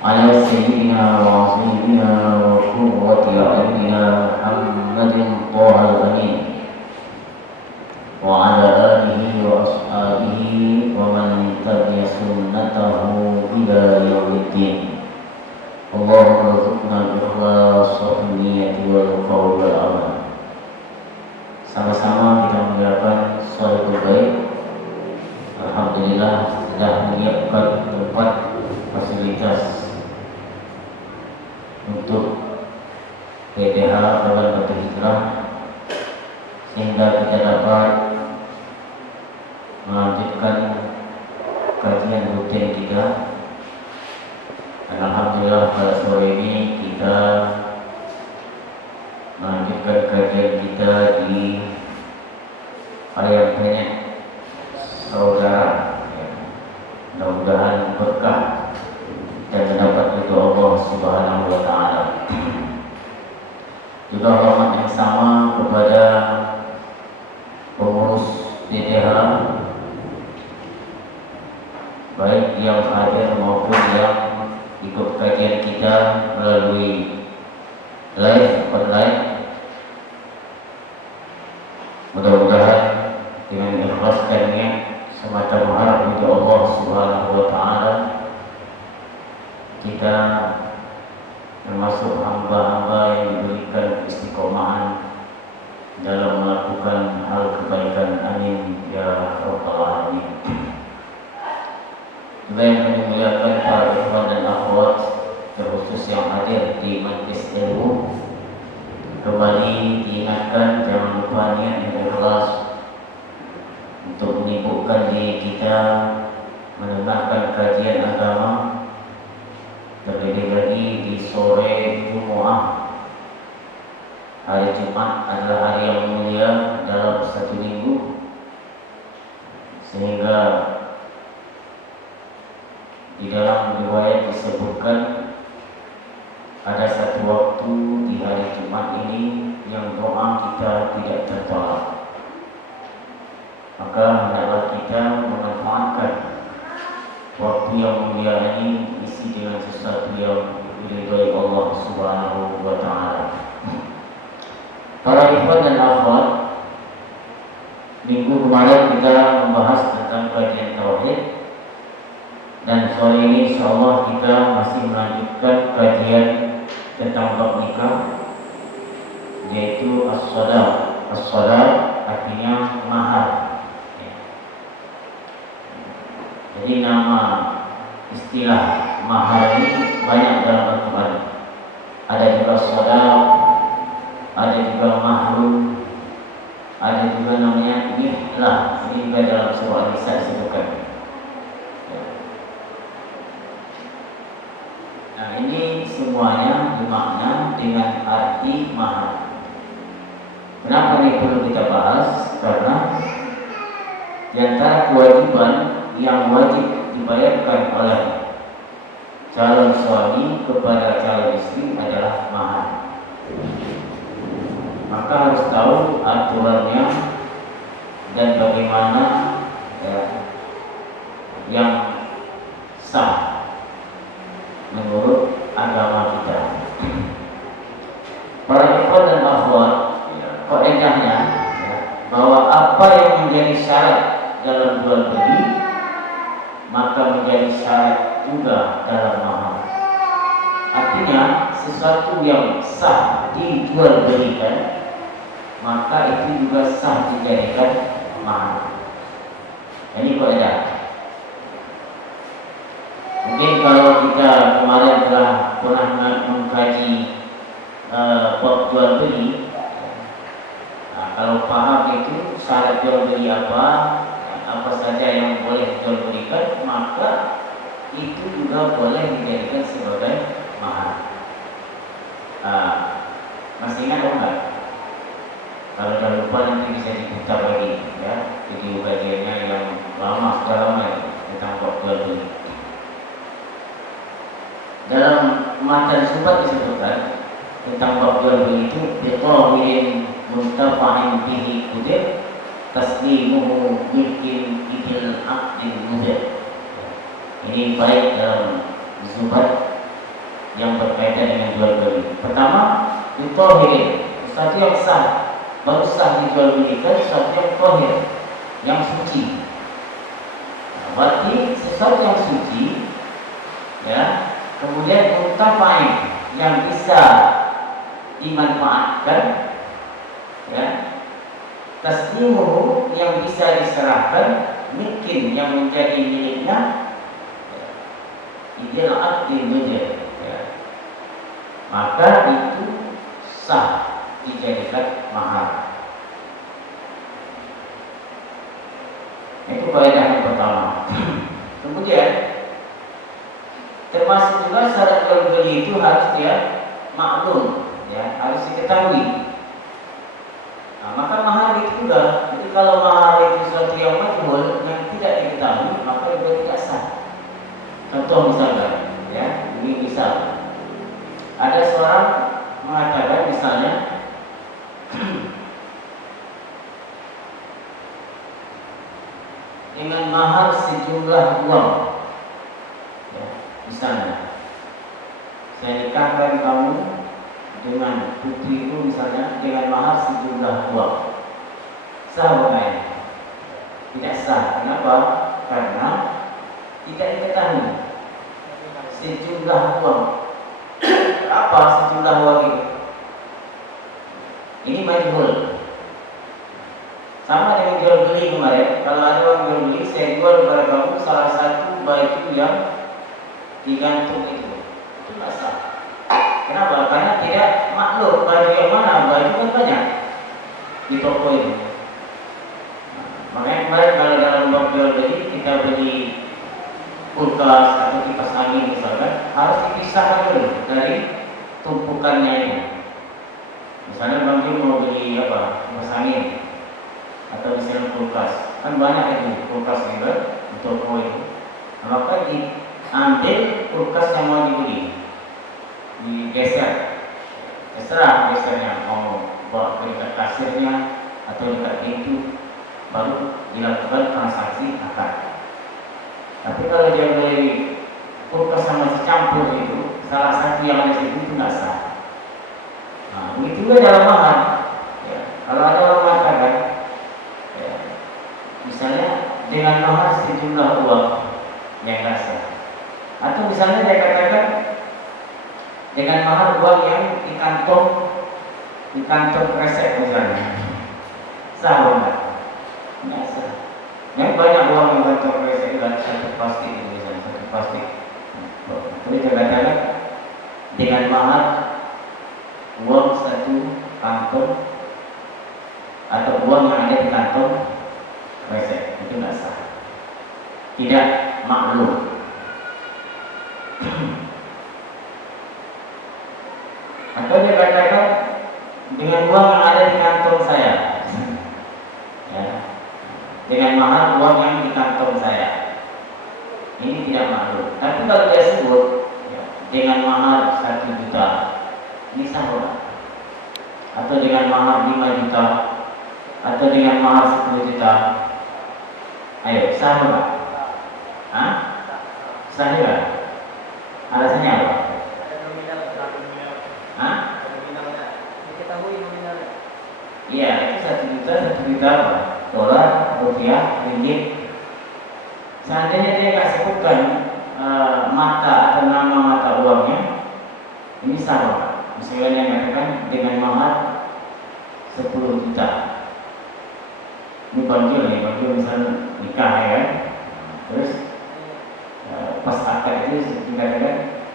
على سيدنا وعظيمنا وقرة أعيننا محمد طه الأمين وعلى آله وأصحابه ومن تبع سنته إلى يوم الدين. اللهم ارزقنا الإخلاص والنية والقول والعمل. Sama-sama kita mengucapkan suatu baik. Alhamdulillah sudah menyiapkan tempat fasilitas untuk PDH Kawan Batu Hijrah sehingga kita dapat melanjutkan kajian rutin kita. Dan alhamdulillah pada sore ini kita melanjutkan kajian kita di ayat banyak saudara. Mudah-mudahan berkah dan mendapat ridho Allah Subhanahu wa taala. Juga hormat yang sama kepada pengurus PDH baik yang hadir maupun yang ikut kajian kita melalui live online. Mudah-mudahan dengan ikhlas dan niat semata berharap untuk Allah Subhanahu wa taala kita termasuk hamba-hamba yang diberikan istiqomahan dalam melakukan hal kebaikan. Amin ya rabbal alamin. Juga yang kami muliakan para ikhwan dan akhwat terkhusus yang hadir di majlis ilmu, kembali diingatkan jangan lupa niat yang ikhlas untuk menyibukkan diri kita mendengarkan kajian agama, terlebih lagi di sore Jumat. Hari Jumat adalah hari yang mulia dalam satu minggu, sehingga di dalam riwayat disebutkan ada satu waktu di hari Jumat ini yang doa kita tidak tertolak. Maka hendaklah kita memanfaatkan waktu yang mulia ini isi dengan sesuatu yang diridhai Allah Subhanahu wa taala. Para ikhwan dan akhwat, minggu kemarin kita membahas tentang kajian tauhid, dan sore ini insyaallah kita masih melanjutkan kajian tentang bab nikah, yaitu as-sadaq. As-sadaq artinya mahar. Jadi nama istilah mahar ini banyak dalam Al-Quran. Ada juga sadaq, ada juga mahrum, ada juga namanya ihlah. Ini juga dalam surah An-Nisa disebutkan. Nah, ini semuanya bermakna dengan arti mahar. Kenapa ini perlu kita bahas? Karena di antara kewajiban yang wajib dibayarkan oleh calon suami kepada calon istri adalah mahar. Maka harus tahu aturannya dan bagaimana yang sah menurut agama kita. Para ikhwan dan akhwat, kaidahnya bahwa apa yang menjadi syarat dalam jual beli maka menjadi syarat juga dalam mahar. Artinya sesuatu yang sah dijual belikan maka itu juga sah dijadikan mahar. Ini kaidah. Mungkin kalau kita kemarin telah pernah mengkaji bab jual beli, kalau paham itu syarat jual beli apa saja yang boleh jual belikan, maka itu juga boleh dijadikan sebagai mahar. Masih ingat enggak? Kalau dah lupa nanti bisa diputar lagi ya, video kajiannya yang lama, sudah lama ya, tentang bab jual beli. Dalam matan surat disebutkan tentang bab jual beli itu biqawlin muntafa'in bihi qudir taslimuhu milkin idil aqdil mudar. Ini baik dalam Zubat tohirin, sesuatu yang sah, baru sah dijual belikan sesuatu yang tohir, yang suci. Berarti sesuatu yang suci, ya, kemudian muntafain yang bisa dimanfaatkan, ya, taslimuhu yang bisa diserahkan, mungkin yang menjadi miliknya, ideal akdi mujir, ya, maka itu sah dijadikan mahar. Itu kaidah yang pertama. Kemudian termasuk juga syarat jual beli itu harus dia maklum, ya, harus diketahui. Nah, maka mahar itu juga. Jadi kalau mahar itu sesuatu yang majhul yang tidak diketahui, maka itu tidak sah. Contoh misalnya, ya, ini misal ada seorang mengatakan misalnya dengan mahar sejumlah uang, ya, misalnya saya nikahkan kamu dengan putri itu misalnya dengan mahar sejumlah uang, sah bukan? Tidak sah. Kenapa? Karena tidak diketahui sejumlah uang. Apa sejumlah uang itu? Ini majhul. Sama dengan jual beli kemarin. Kalau ada orang jual beli, saya jual kepada kamu salah satu baju yang digantung itu nggak sah. Kenapa? Karena tidak maklum baju yang mana. Baju kan banyak di toko itu. Makanya kemarin kalau dalam bab jual beli kita beli kulkas atau kipas angin misalkan, harus dipisahkan dulu dari tumpukannya ini. Misalnya Bang Jum mau beli apa, kipas angin atau misalnya kulkas, kan banyak itu kulkas juga untuk toko itu. Maka diambil kulkas yang mau dibeli, digeser, terserah gesernya, mau bawa ke dekat kasirnya atau dekat pintu, baru dilakukan transaksi akad. Tapi kalau dia beli kulkas sama campur itu, salah satu yang ada di situ nggak sah. Nah, begitu juga dalam mahar. Ya, kalau ada orang mengatakan, ya, misalnya dengan mahar sejumlah uang yang nggak sah, atau misalnya dia katakan dengan mahar uang yang di kantong kresek misalnya, sah enggak? Nggak sah. Yang banyak uang yang kantong kresek itu satu plastik misalnya, satu plastik. Jadi dia katakan dengan mahar uang satu kantong atau uang yang ada di kantong kresek, itu nggak sah, tidak maklum. Atau dia katakan dengan uang yang ada di kantong saya, ya, dengan mahar uang yang di kantong saya, ini tidak maklum. Tapi kalau dia sebut, ya, dengan mahar 1 juta, ini sah enggak? Atau dengan mahar 5 juta, atau dengan mahar 10 juta, ayo sah enggak? Hah? Sah juga? Alasannya apa? Hah? Iya, itu 1 juta apa? Dolar, rupiah, ringgit. Seandainya dia nggak sebutkan mata atau nama mata uangnya, ini sama. Misalnya dia mengatakan dengan mahar 10 juta. Ini banjir misalnya nikah ya kan? Terus pas akad itu dikatakan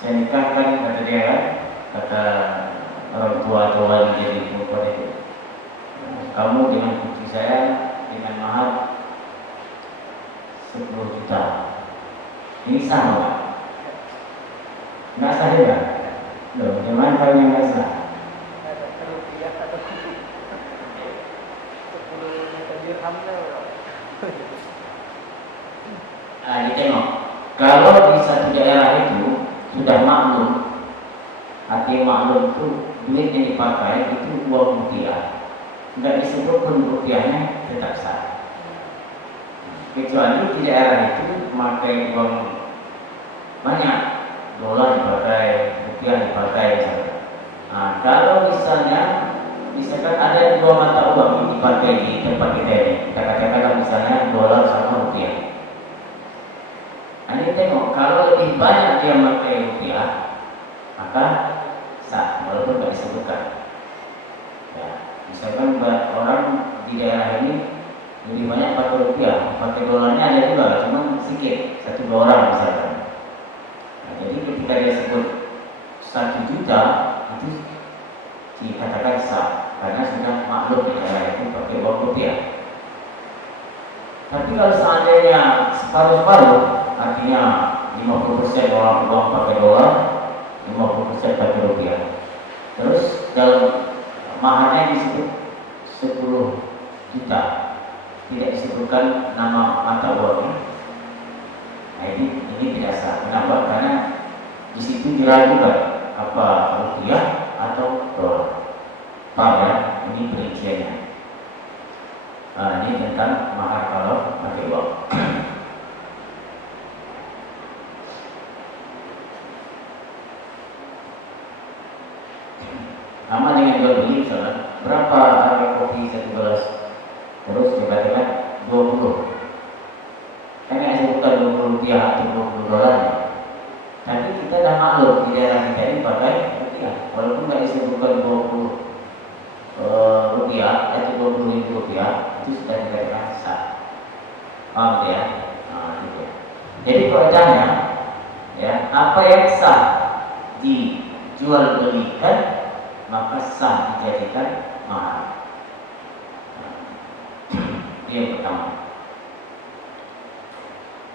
saya nikahkan, kata dia kan, kata orang tua atau wali jadi perempuan itu, kamu dengan putri saya dengan mahar 10 juta. Ini sama nggak? Nggak sah juga? Loh, gimana kalau yang nggak sah? Ditengok. Kalau di satu daerah itu sudah maklum, arti maklum itu duit yang dipakai itu uang rupiah, nggak disebut pun rupiahnya tetap sah. Kecuali di daerah itu memakai uang banyak, dolar dipakai, rupiah dipakai misalnya. Nah, kalau misalkan ada dua mata uang yang dipakai di tempat kita ini, kita katakan misalnya dolar sama rupiah. Nah, ini tengok, kalau lebih banyak dia memakai rupiah, maka sah, walaupun tidak disebutkan. Ya, misalkan orang di daerah ini lebih banyak pakai rupiah, pakai dolarnya ada juga, cuma sedikit, 1-2 orang misalkan. Nah, jadi ketika dia sebut 1 juta, itu dikatakan sah, karena sudah maklum di daerah itu pakai uang rupiah. Tapi kalau seandainya separuh-separuh, artinya 50% orang uang pakai dolar, 50% pakai rupiah. Terus dalam maharnya disebut 10 juta, tidak disebutkan nama mata uangnya. Nah, ini tidak sah. Kenapa? Karena di situ diragukan apa rupiah atau dolar. Paham ya? Ini perinciannya. Nah, ini tentang mahar kalau pakai uang. Sama dengan jual beli misalnya, berapa harga kopi 1 gelas? Terus dikatakan 20. Kan yang disebutkan 20 rupiah atau 20 dolar. Tapi kita dah maklum di daerah kita ini pakai rupiah, walaupun nggak disebutkan 20 rupiah atau 20.000 rupiah, itu sudah dikatakan sah. Paham ya? Nah, gitu. Jadi kaidahnya, ya, apa yang sah dijual belikan maka sah dijadikan mahar. Itu yang pertama.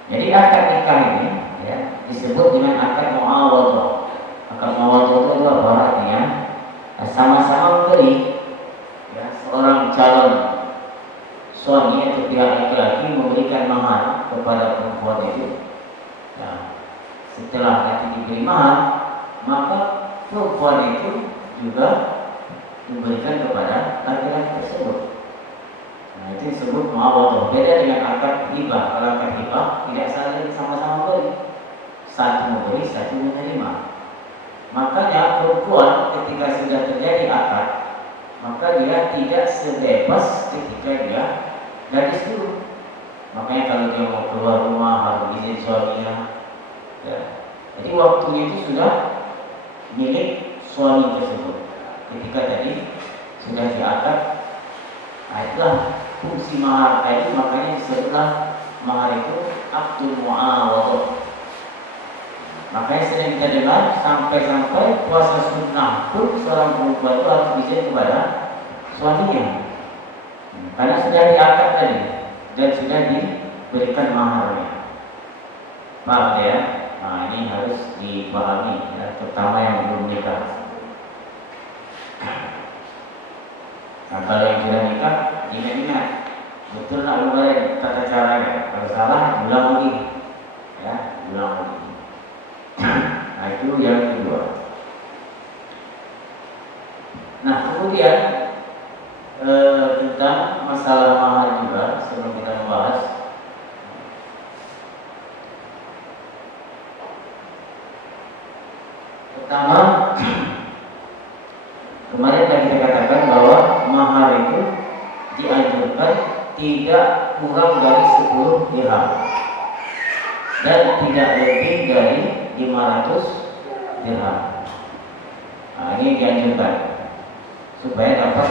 Jadi akad nikah ini, ya, disebut dengan akad muawadhah. Akad muawadhah itu adalah artinya sama-sama memberi, ya, seorang calon suami atau pihak laki-laki memberikan mahar kepada perempuan itu. Ya, setelah nanti diberi mahar, maka perempuan itu juga diberikan kepada laki-laki tersebut. Nah, itu disebut muawadhah. Beda dengan akad hibah. Kalau akad hibah tidak saling sama-sama beri, satu memberi, satu menerima. Makanya perempuan ketika sudah terjadi akad, maka dia tidak sebebas ketika dia gadis dulu. Makanya kalau dia mau keluar rumah harus izin suaminya. Ya. Jadi waktunya itu sudah milik suami tersebut. Ketika tadi sudah diakad, nah itulah fungsi mahar tadi. Makanya disebutlah mahar itu akdul muawadhah. Makanya sering kita dengar sampai puasa sunnah pun seorang perempuan itu harus izin kepada suaminya, karena sudah diakad tadi dan sudah diberikan maharnya. Paham ya? Nah, ini harus dipahami, ya, terutama yang belum nikah. Nah, kalau yang sudah nikah, ingat-ingat betul nak mulai tata caranya. Kalau salah, ulang lagi, ya, ulang lagi. Nah, itu yang kedua. Nah, kemudian tentang masalah mahar juga sebelum kita membahas. Pertama, kemarin tadi kita katakan bahwa mahar itu dianjurkan tidak kurang dari 10 dirham dan tidak lebih dari 500 dirham. Nah, ini dianjurkan supaya dapat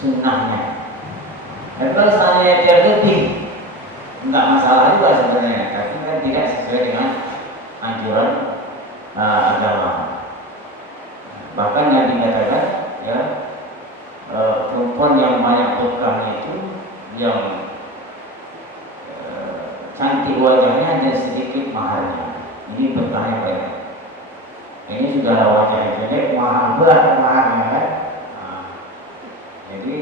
sunnahnya. Dan kalau misalnya dia lebih, enggak masalah juga sebenarnya, tapi kan tidak sesuai dengan anjuran agama. Bahkan yang dikatakan, ya, perempuan yang banyak berkahnya itu, yang cantik wajahnya dan sedikit maharnya, ini berkahnya banyak. Ini sudah wajahnya pendek, mahar berat maharnya, kan? Nah, jadi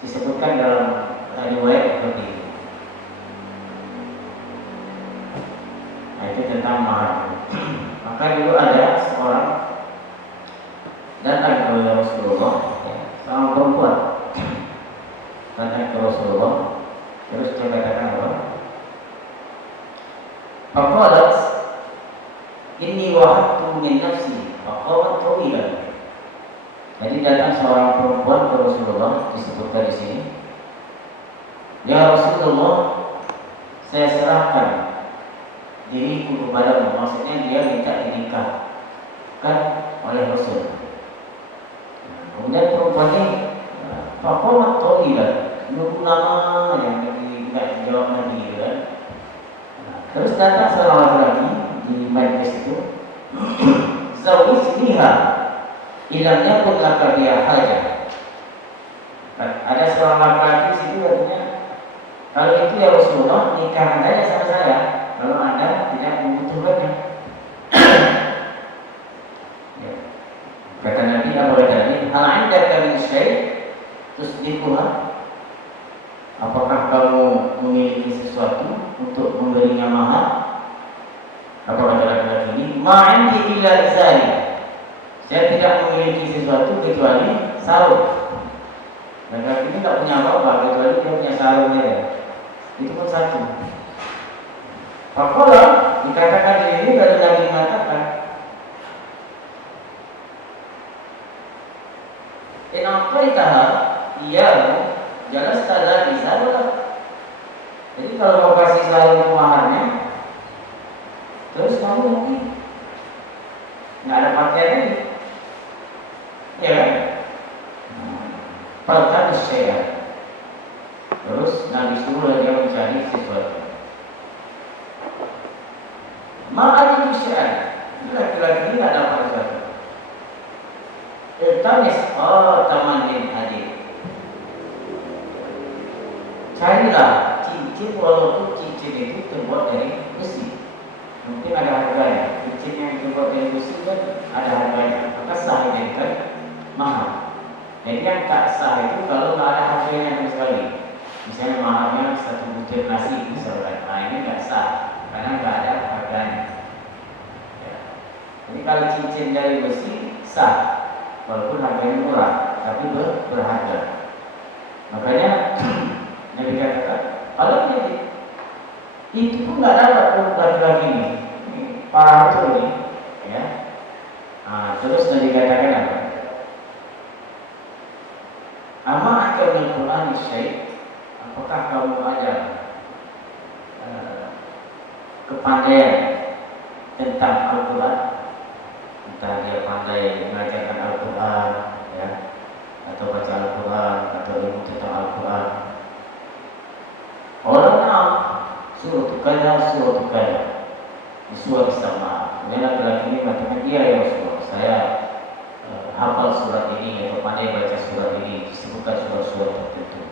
disebutkan dalam riwayat seperti itu. Nah, itu tentang mahar. Maka dulu ada seorang datang ke Rasulullah, ya, seorang perempuan datang ke Rasulullah, terus dia katakan apa? Faqalat inni wahabtu min nafsi faqamat tawilan Jadi datang seorang perempuan ke Rasulullah, disebutkan di sini, ya Rasulullah, saya serahkan diriku kepadamu. Maksudnya dia minta dinikahkan oleh Rasul. Kemudian perempuan ini, Fakomat Toilah, nunggu lama yang tidak dijawab lagi, gitu kan. Terus datang seorang laki-laki di majlis itu, Zawujniha, ilangnya pun laka dia haja. Ada seorang laki-laki di situ katanya, kalau itu ya Rasulullah, nikahkan saja sama saya. Kalau Anda tidak membutuhkannya. Ya. Kata Nabi, apa kata Nabi? Hal indaka min syai' tusdiquha? Apakah kamu memiliki sesuatu untuk memberinya mahar? Apa kata laki-laki ini? Ma indi illa izari. Saya tidak memiliki sesuatu kecuali sarung. Laki-laki ini tidak punya apa-apa kecuali dia punya sarungnya. Itu pun satu. Fakola dikatakan ini baru Nabi mengatakan, kenapa itaha ia jelas tada bisa. Jadi kalau mau kasih sarung maharnya, terus kamu nanti nggak ada pakaian lagi, ya kan? Falkan syai'an. Terus Nabi suruh dia mencari sesuatu. Ma'al itu syai'an. Laki-laki ini tidak dapat sesuatu. Iltamis tamanin hadir. Carilah cincin, walaupun cincin itu terbuat dari besi. Mungkin ada harganya. Cincin yang terbuat dari besi kan ada harganya. Maka sah dijadikan mahar. Jadi yang tak sah itu kalau nggak ada harganya sama sekali. Misalnya maharnya 1 butir nasi misalkan. Nah ini nggak sah karena nggak ada harganya. Ya. Jadi kalau cincin dari besi sah, walaupun harganya murah, tapi berharga. Makanya Nabi katakan, kalau itu pun nggak dapat laki-laki ini, parah betul ini, ya. Nah, terus Nabi katakan apa? Ama akal Al-Quran syai', apakah kamu ada kepandaian tentang Al-Quran? Entah dia pandai mengajarkan Al-Quran, ya, atau baca Al-Quran, atau ilmu tentang Al-Quran. Orang suruh tukaya di surat sama. Kemudian laki-laki ini mengatakan, iya ya Rasulullah, saya hafal surat ini atau pandai baca surat ini, disebutkan surat-surat tertentu.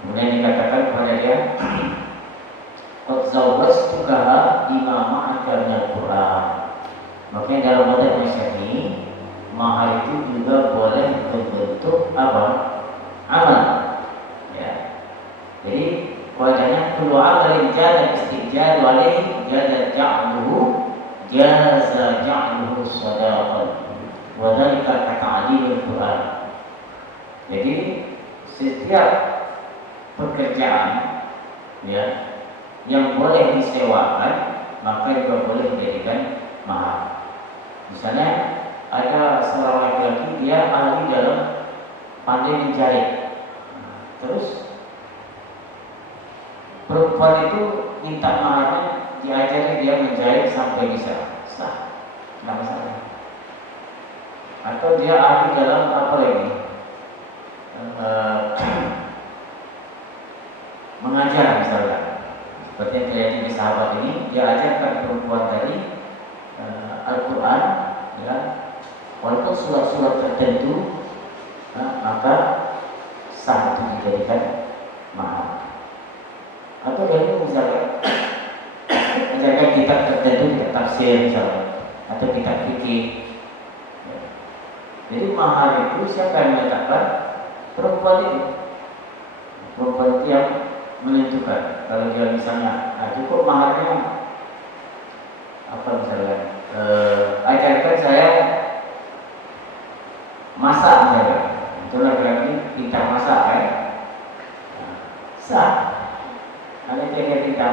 Kemudian dikatakan kepada dia, qad zawwajtukaha bima ma'aka minal Qur'an. Makanya dalam mazhab Syafi'i, mahar itu juga boleh berbentuk apa? Amal. Ya. Jadi wajahnya kullu amalin jada istijadu alaihi jada ja'luhu sadaqan. Wadhalika kata'adil Al-Quran. Jadi setiap pekerjaan, ya, yang boleh disewakan maka juga boleh dijadikan mahar. Misalnya ada seorang laki-laki, dia ahli dalam pandai menjahit. Terus perempuan itu minta maharnya diajari dia menjahit sampai bisa, sah, tidak masalah. Atau dia ahli dalam apa lagi? Mengajar misalnya. Seperti yang terjadi di sahabat ini, dia ajarkan perempuan tadi Al-Quran, ya, walaupun surat-surat tertentu, maka sah itu dijadikan mahar. Atau ilmu misalnya ajarkan kitab tertentu, kitab tafsir misalnya, atau kitab fikih. Jadi mahar itu siapa yang meletakkan? Perempuan itu. Perempuan itu yang menentukan. Kalau dia misalnya, cukup maharnya apa misalnya? Ajarkan saya masak misalnya. Itu laki-laki kita masak, kan? Sah. Ada kita.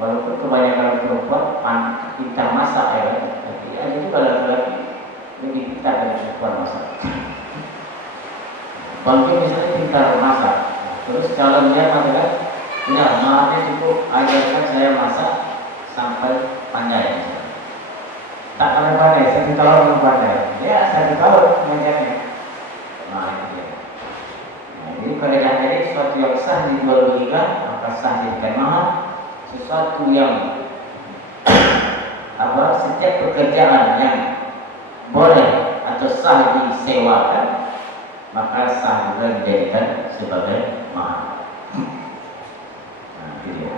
Walaupun kebanyakan perempuan kita masak, ya. Tapi itu kalau laki-laki Jadi kita dari perempuan masak. Bangkit misalnya pintar masak, terus calon dia mengatakan, ya maafnya cukup ajarkan saya masak sampai pandai. Tak pandai, 1 tahun belum pandai. Ya 1 tahun mengajarnya. Nah itu dia. Nah, jadi kaedah ini sesuatu yang sah dijual belikan, maka sah dijadikan mahar. Sesuatu yang setiap pekerjaan yang boleh atau sah disewakan, maka sah juga dijadikan sebagai mahar. Nah, itu dia.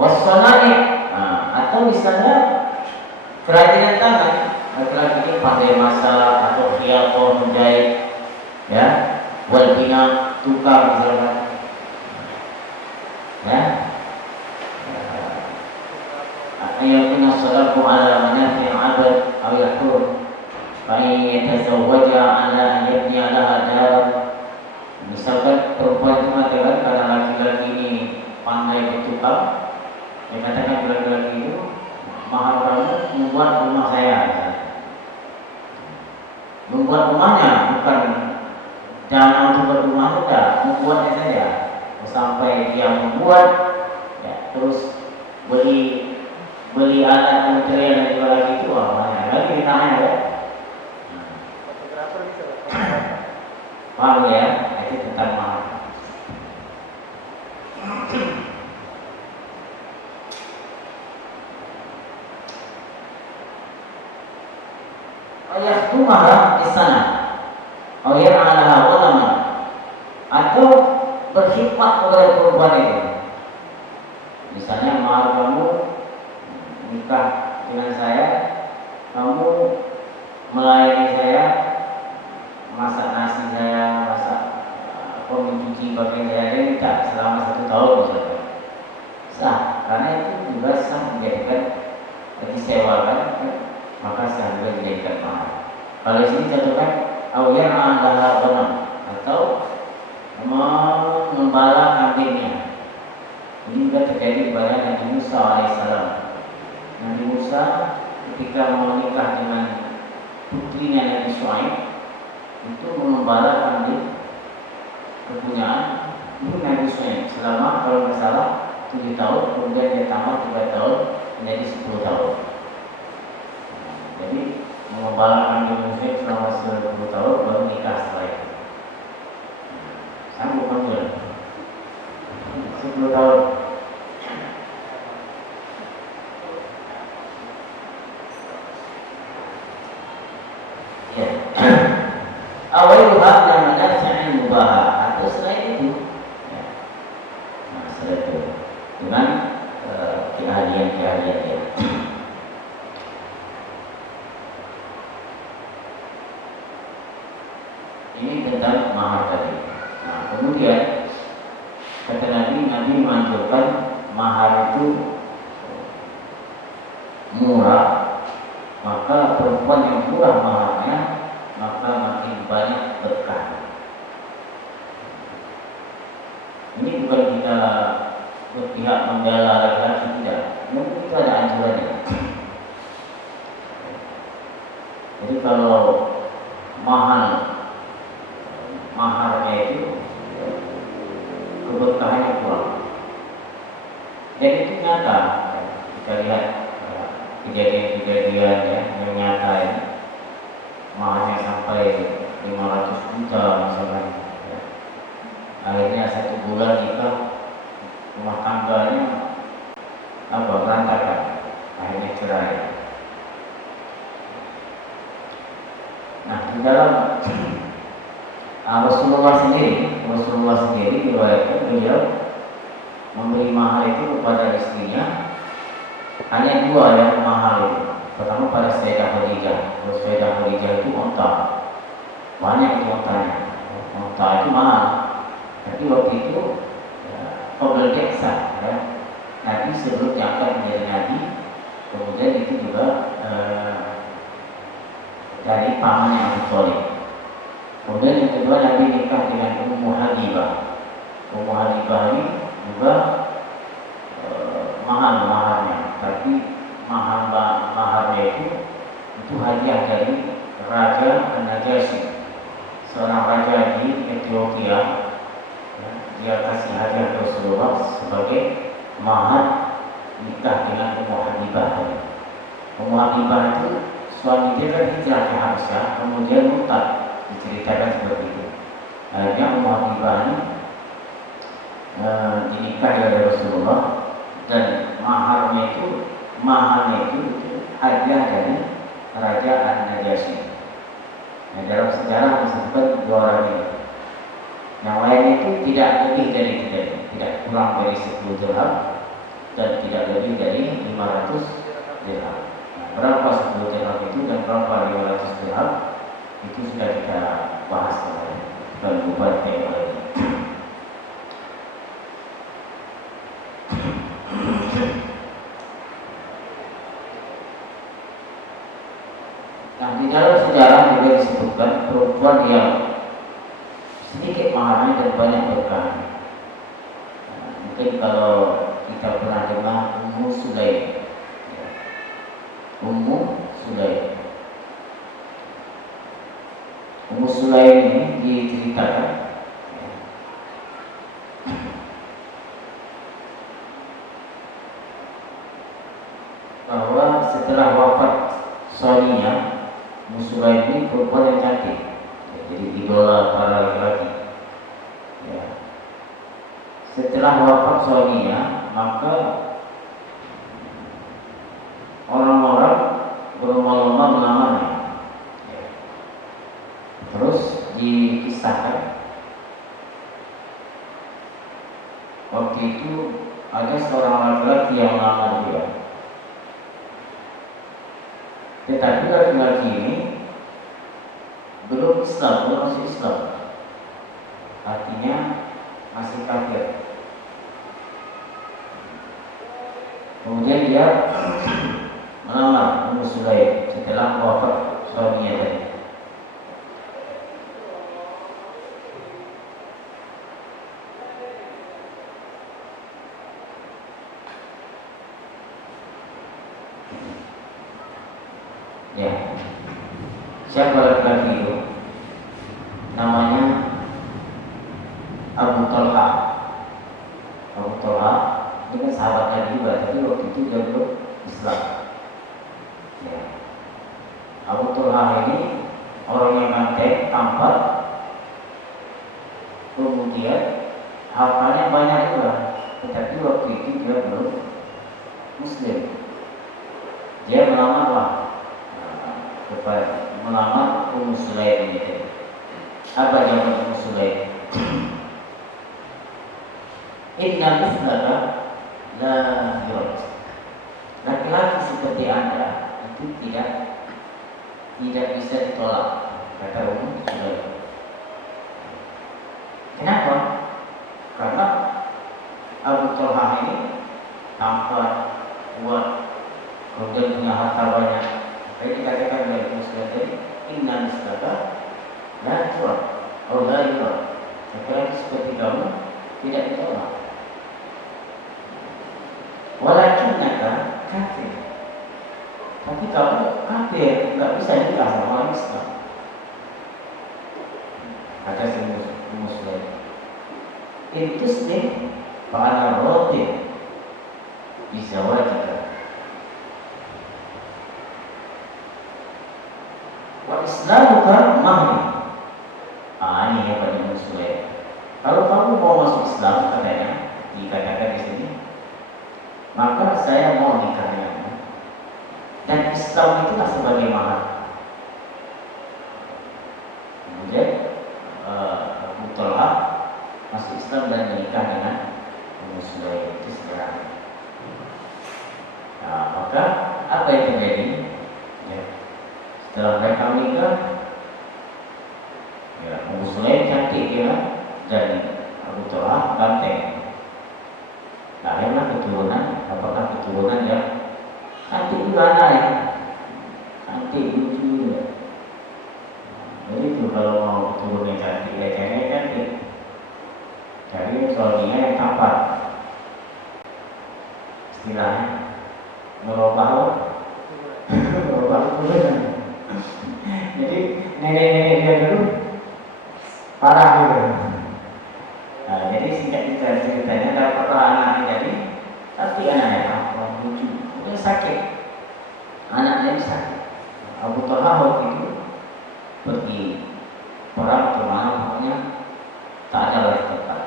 Wassalani, atau misalnya kerajinan tangan, laki-laki ini pandai masak atau khiyatah menjahit, ya, wal bina tukar misalnya, ya. Ayatuna sadaqu ala manafi' abad aw yakur fa yatazawwaja ala an yabniya laha dar. Misalkan perempuan itu mengatakan karena laki-laki ini pandai bertukar, dia katakan laki-laki itu mahar kamu membuat rumah saya, membuat rumahnya, bukan dana untuk rumah saja, membuatnya saja sampai dia membuat, ya, terus beli alat material dan jual lagi itu banyak lagi di tanah ya. Paham ya? Itu tentang mahar. Ayat itu mahar di sana. Ayat adalah ulama atau berkhidmat kepada perempuan itu. Misalnya mahar kamu nikah dengan saya, kamu melayani saya, masak nasi saya, masak mencuci pakaian saya, dia minta selama 1 tahun misalnya. Sah, karena itu juga sah dijadikan disewakan, maka sah juga dijadikan mahar. Kalau di sini contohkan awyan adalah benar atau mengembala kambingnya. Ini juga terjadi pada Nabi Musa alaihissalam. Nabi Musa ketika menikah dengan putrinya Nabi Shu'aib itu mengembala kambing kepunyaan ini Nabi Shu'aib selama kalau tidak salah 7 tahun, kemudian dia tambah 3 tahun menjadi 10 tahun. Jadi mengembala kambing Shu'aib selama 10 tahun baru nikah setelah itu. Sanggup panggil 10 tahun. Awal hak yang menafsirkan mubah atau selain itu, ya. Nah, selain itu dengan keahlian-keahlian dia. Ini tentang mahar tadi. Nah, kemudian kata Nabi menganjurkan mahar itu murah, maka perempuan yang murah maharnya maka makin banyak berkah. Ini bukan kita berpihak membela laki-laki, tidak. Mungkin itu ada anjurannya. Jadi kalau maharnya itu keberkahannya kurang. Dan itu nyata. Kita lihat kejadian-kejadian ya, yang nyata ini. Maharnya sampai 500 juta misalnya. Ya. Akhirnya 1 bulan nikah, rumah tangganya berantakan, akhirnya cerai. Nah, di dalam Rasulullah sendiri diriwayatkan beliau memberi mahar itu kepada istrinya hanya 2 yang mahal itu. Pertama pada Sayyidah Khadijah. Sayyidah Khadijah itu unta, banyak itu untanya. Unta itu mahal. Tapi waktu itu Qabl Deksa, ya, Nabi sebelum diangkat menjadi Nabi, kemudian itu juga dari pamannya Abu Thalib. Kemudian yang kedua Nabi nikah dengan Ummu Habibah. Ummu Habibah ini juga mahal maharnya, tapi maharnya itu hadiah dari Raja An-Najasyi, seorang raja di Ethiopia. Ya, dia kasih hadiah Rasulullah sebagai mahar nikah dengan Ummu Habibah. Ummu Habibah itu suami dia kan hijrah ke Habsyah, kemudian murtad, diceritakan seperti itu. Akhirnya Ummu Habibah ini dinikahi oleh Rasulullah, dan maharnya itu hadiah dari Raja An-Najasyi. Nah, dalam sejarah disebut dua orang ini. Yang lain itu tidak lebih dari tidak kurang dari 10 dirham dan tidak lebih dari 500 dirham. Nah, berapa 10 dirham itu dan berapa 500 dirham itu sudah kita bahas kemarin dan buat tema ini. Nah, di dalam sejarah juga disebutkan perempuan yang sedikit maharnya dan banyak berkahnya. Nah, mungkin kalau kita pernah dengar Ummu Sulaim. Ummu Sulaim. Ummu Sulaim ini diceritakan bahwa setelah wafat suaminya, Ummu Sulaim ini perempuan yang cantik, jadi idola para laki-laki. Ya. Setelah wafat suaminya, maka orang-orang berlomba-lomba melamarnya. Ya. Terus dikisahkan waktu itu ada seorang laki-laki yang melamar dia. Tetapi laki-laki ini belum Islam, belum masuk Islam, artinya masih kafir. Kemudian dia melamar Ummu Sulaim setelah wafat suaminya tadi. Ya, siapa laki-laki itu? Namanya Abu Talha. Abu Talha ini kan sahabatnya juga, tapi waktu itu dia belum Islam. Ya. Abu Talha ini orang yang ganteng, tampan, kemudian hartanya banyak juga, tetapi waktu itu dia belum Muslim. Dia melamar Ummu Sulaim ini. Apa jawaban Ummu Sulaim? Inna mithlaka la yurad. Laki-laki seperti Anda itu tidak bisa ditolak, kata Ummu Sulaim. Kenapa? Karena Abu Talha ini tampan, kuat, kemudian punya harta banyak. Jadi dikatakan oleh Muslim tadi, inna mislaka la turad atau la yurad. Laki-laki seperti kamu tidak ditolak. Walakinnaka kafir. Tapi kamu kafir, nggak bisa nikah sama orang Islam. Kata si Muslim. In tuslim fa'ala radin bizawajika. Wa islamuka mahri. Ini yang pada Muslim. Kalau kamu mau masuk Islam, katanya dikatakan di sini, maka saya mau nikahnya. Dan Islam itulah sebagai mahar. Kemudian Abu Talha masuk Islam dan menikah dengan Ummu Sulaim. Itu sejarah. Nah, maka apa yang terjadi? Ya. Setelah mereka menikah, ya, Ummu Sulaim cantik ya, dan Abu Talha ganteng. Lahirlah keturunan, apakah keturunan yang cantik juga ya, cantik lucu ya. Jadi itu kalau mau keturunan cantik, ya cewek cantik, cari suaminya yang tampan, istilahnya. merubah kuburan. Jadi nenek-nenek dia dulu parah gitu. Nah, jadi singkat ceritanya dapatlah anaknya jadi, tapi anaknya apa lucu, udah sakit, anaknya sakit. Abu Talha waktu itu pergi perang kemana pokoknya tak ada lagi tempat.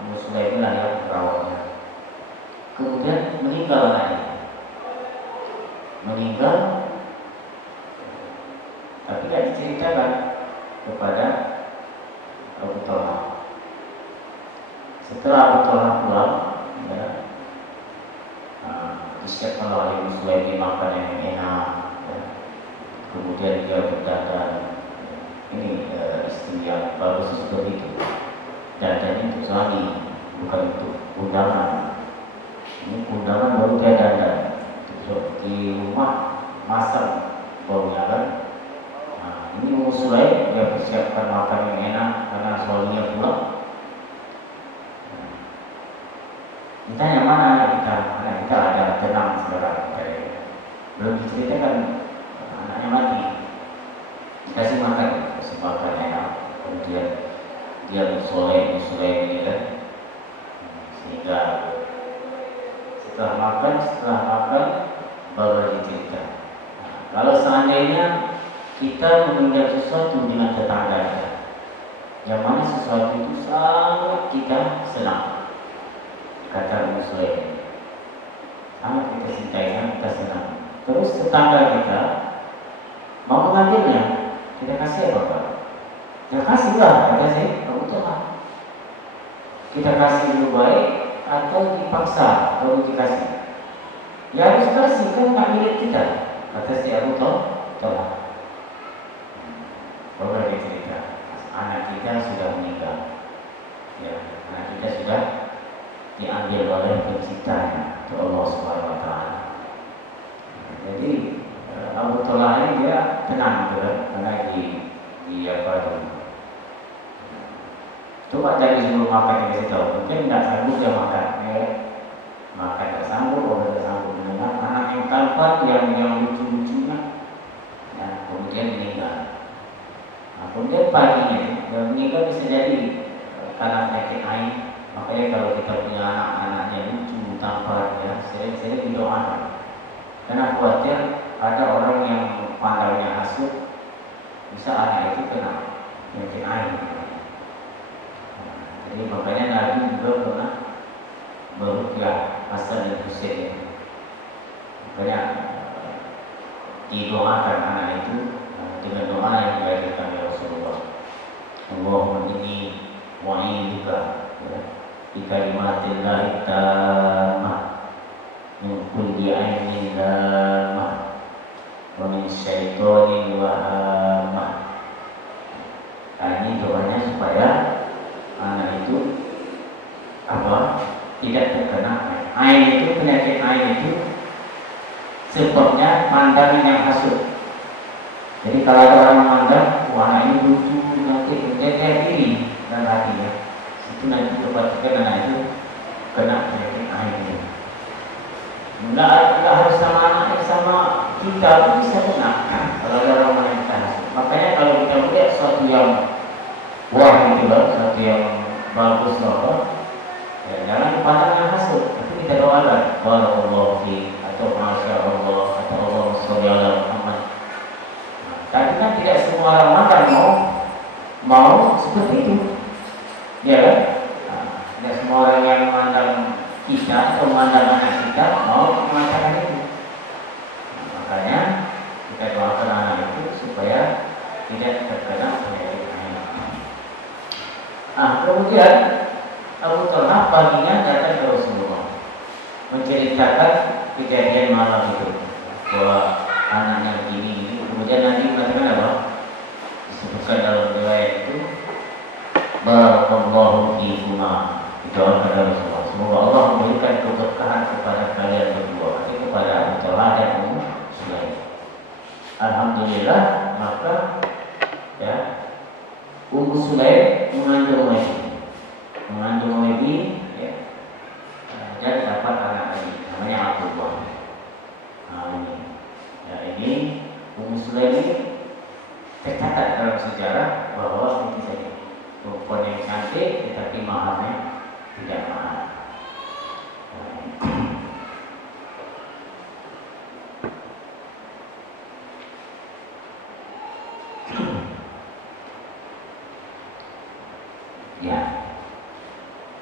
Abu Sulaim lah yang merawatnya. Kemudian meninggal anaknya, tapi tidak diceritakan kepada Abu Talha. Setelah Abu Talha pulang, ya, disiapkan oleh Abu Sulaim makan yang enak, ya. Kemudian dia berdandan. Ini istri yang bagus seperti itu. Dandannya untuk suami, bukan untuk undangan. Ini undangan baru dia dandan. Di rumah masak baunya kan. Nah, ini Abu Sulaim dia persiapkan makan yang enak karena suaminya pulang. Ditanya mana anak kita ada tenang sekarang. Belum diceritakan anaknya mati. Kasih makan enak. Kemudian dia bersoleh ini kan, sehingga setelah makan baru dicerita. Kalau seandainya kita mengingat sesuatu dengan tetangga, yang mana sesuatu itu sangat kita senang, kata Muslim, sangat kita cintai, kita senang. Terus tetangga kita mau mengambilnya, kita kasih apa Pak? Ya kasihlah, kata saya, Abu Talha. Kita kasih dulu baik atau dipaksa baru dikasih. Ya harus kasih, kan nggak milik kita, kata si Abu Talha. Baru dia cerita, anak kita sudah meninggal. Ya, anak kita sudah diambil oleh penciptanya, Allah Subhanahu Wa Taala. Jadi Abu Talha ini dia tenang gitu kan, karena di apa itu. Coba dari sebelum makan kita tahu, mungkin tidak sanggup dia makan, makan tak sanggup, orang tak sanggup dengan anak yang tampan, yang lucu-lucunya, ya, kemudian meninggal. Nah, kemudian paginya dia meninggal bisa jadi karena penyakit ain. Makanya kalau kita punya anak-anaknya lucu, tampan, ya sering-sering didoakan. Karena khawatir ada orang yang pandangnya hasut, bisa anak itu kena penyakit ain. Jadi makanya Nabi juga pernah berukyah Hasan dan Husain. Makanya didoakan anak itu dengan doa yang diajarkan oleh Rasulullah. Allahumma inni wa'iduka bi kalimatillahi tammah min kulli ainin lamah wa min syaitonin wahamah. Ini doanya supaya anak itu tidak terkena ain. Itu penyakit ain itu sebabnya pandangan yang hasut. Jadi kalau ada orang memandang, wah anak ini lucu, nanti menjaga diri dan hatinya, itu nanti kepastikan anak itu kena penyakit ain itu. Enggak harus sama anak, sama kita pun bisa kena kalau ada orang memandang kita hasut. Makanya kalau kita melihat sesuatu yang wah gitu loh, sesuatu yang bagus loh, ya jangan dipandang yang hasut, tapi kita doakan barakallahu fi atau masya Allah atau Allahumma sholli ala Muhammad. Tapi kan tidak semua orang makan mau seperti itu, ya kan? Tidak semua orang yang memandang kita atau memandang anak kita mau mengatakan itu. Makanya kita doakan anak itu supaya tidak terkena penyakit. Kemudian Abu Talha paginya datang ke Rasulullah menceritakan kejadian malam itu, bahwa anaknya begini. Kemudian Nabi mengatakan apa? Disebutkan dalam riwayat itu, barakallahu fikuma, didoakan oleh Rasulullah, semoga Allah memberikan keberkahan kepada kalian berdua, artinya kepada Abu Talha dan Ummu Sulaim. Alhamdulillah, maka ya Ummu Sulaim mengandung lagi, ya, dan dapat anak lagi, namanya Abdullah. Sudah ini tercatat dalam sejarah bahwa itu saja perempuan yang cantik tetapi maharnya tidak mahal.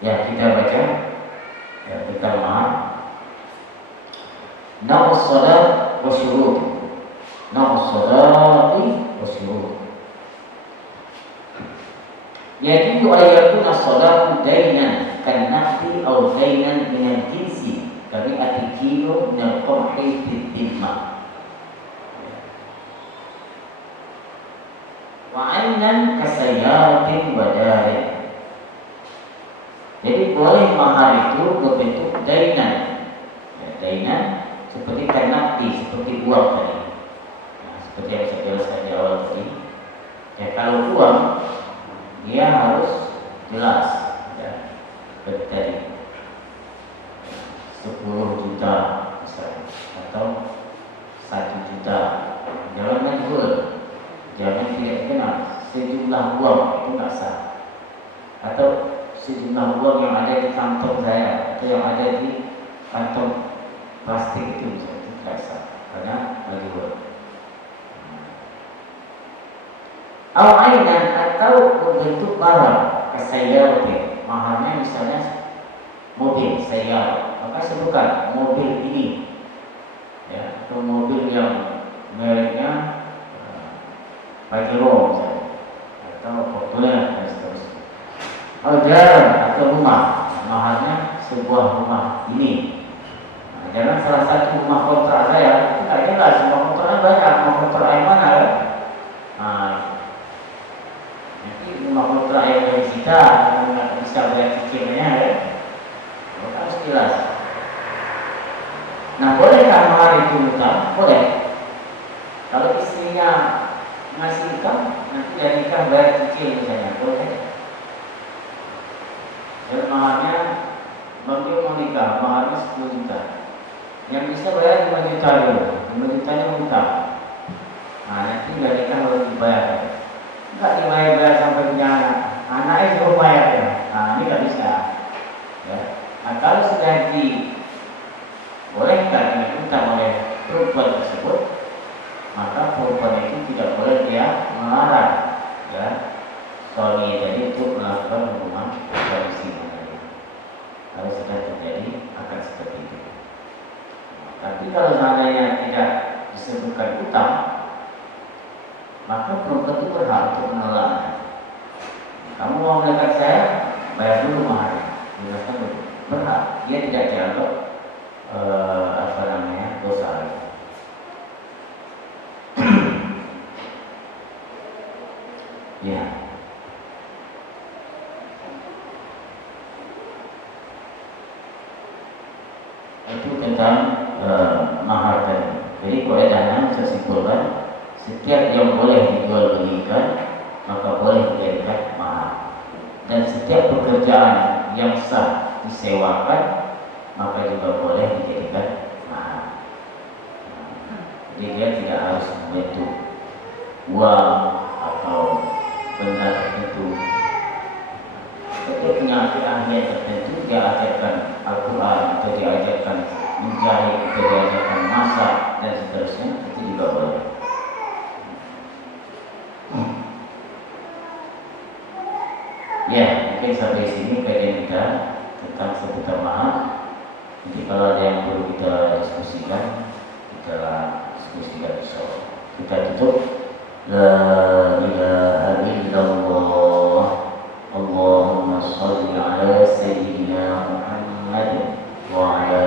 Ya kita baca ya, kita mahal. Naqs salat wa syurut. Naqs salati wa syurut. Yajibu ayakuna salatu dainan kan nafti aw dainan min al-jinsi kami atikilu min al-qamhi fi dhimma wa ainan kasayyaratin wa darin. Jadi boleh mahar itu berbentuk dainan. Ya, dainan seperti kanakti, seperti uang tadi. Nah, seperti yang saya jelaskan di awal tadi. Ya, kalau uang dia harus jelas. Ya, seperti tadi 10 juta misalnya, atau 1 juta. Jangan majhul, jangan tidak dikenal. Sejumlah uang itu nggak sah. Atau sejumlah uang yang ada di kantong saya atau yang ada di kantong plastik itu bisa tidak sah karena majhul. Awainan atau bentuk barang kasayyarati, maharnya misalnya mobil sayyar, maka sebutkan mobil ini ya, atau mobil yang mereknya Pajero misalnya atau Fortuner dan seterusnya. Jalan atau rumah, maharnya sebuah rumah ini. Nah, jangan salah satu rumah kontrak saya itu tidak jelas, rumah kontraknya banyak, rumah kontrak yang mana kan? Nah, nanti rumah kontrak yang dari kita nggak bisa bayar cicilnya kan? Harus jelas. Nah, bolehkah mahar itu utang? Boleh. Kalau istrinya ngasih utang, nanti dari nikah bayar cicil misalnya, boleh. Dan maharnya bagi mau nikah, maharnya 10 juta. Yang bisa bayar 5 juta dulu, 5 jutanya utang. Nah nanti dari nikah harus dibayar. Enggak dibayar sampai punya anak, anaknya suruh bayar ya. Nah ini nggak bisa. Ya. Nah kalau sudah dibolehkan dengan utang oleh perempuan tersebut, maka perempuan itu tidak boleh dia melarang ya suami tadi untuk melakukan hubungan suami istri. Kalau sudah terjadi akan seperti itu. Tapi kalau seandainya tidak disebutkan utang, maka perempuan itu berhak untuk menolaknya. Kamu mau melekat saya, bayar dulu maharnya. Jelaskan dulu. Berhak. Dia tidak dianggap dosa. Ya. Itu tentang mahar tadi. Jadi kaidahnya saya simpulkan, setiap yang boleh dijual belikan maka boleh dijadikan mahar. Dan setiap pekerjaan yang sah disewakan maka juga boleh dijadikan mahar. Jadi dia tidak harus membentuk uang atau benda tertentu. Ketika punya keahlian tertentu, dia ajarkan Al-Quran atau dia ajarkan menjahit atau dia ajarkan masak dan seterusnya, itu juga boleh. Ya, mungkin sampai sini kajian kita tentang seputar mahar. Jadi kalau ada yang perlu kita diskusikan, kita diskusikan besok. Kita tutup. La ilaha illallah. Allahumma salli ala sayyidina Muhammad wa ala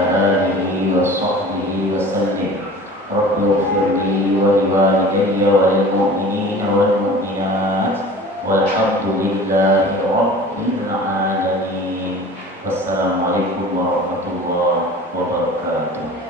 alihi wa sahbihi wa sallim. Rabbi ighfirli wa liwalidayya wa lil mu'minina wal mu'minat walhamdulillahi rabbil alamin. Wassalamualaikum warahmatullahi wabarakatuh.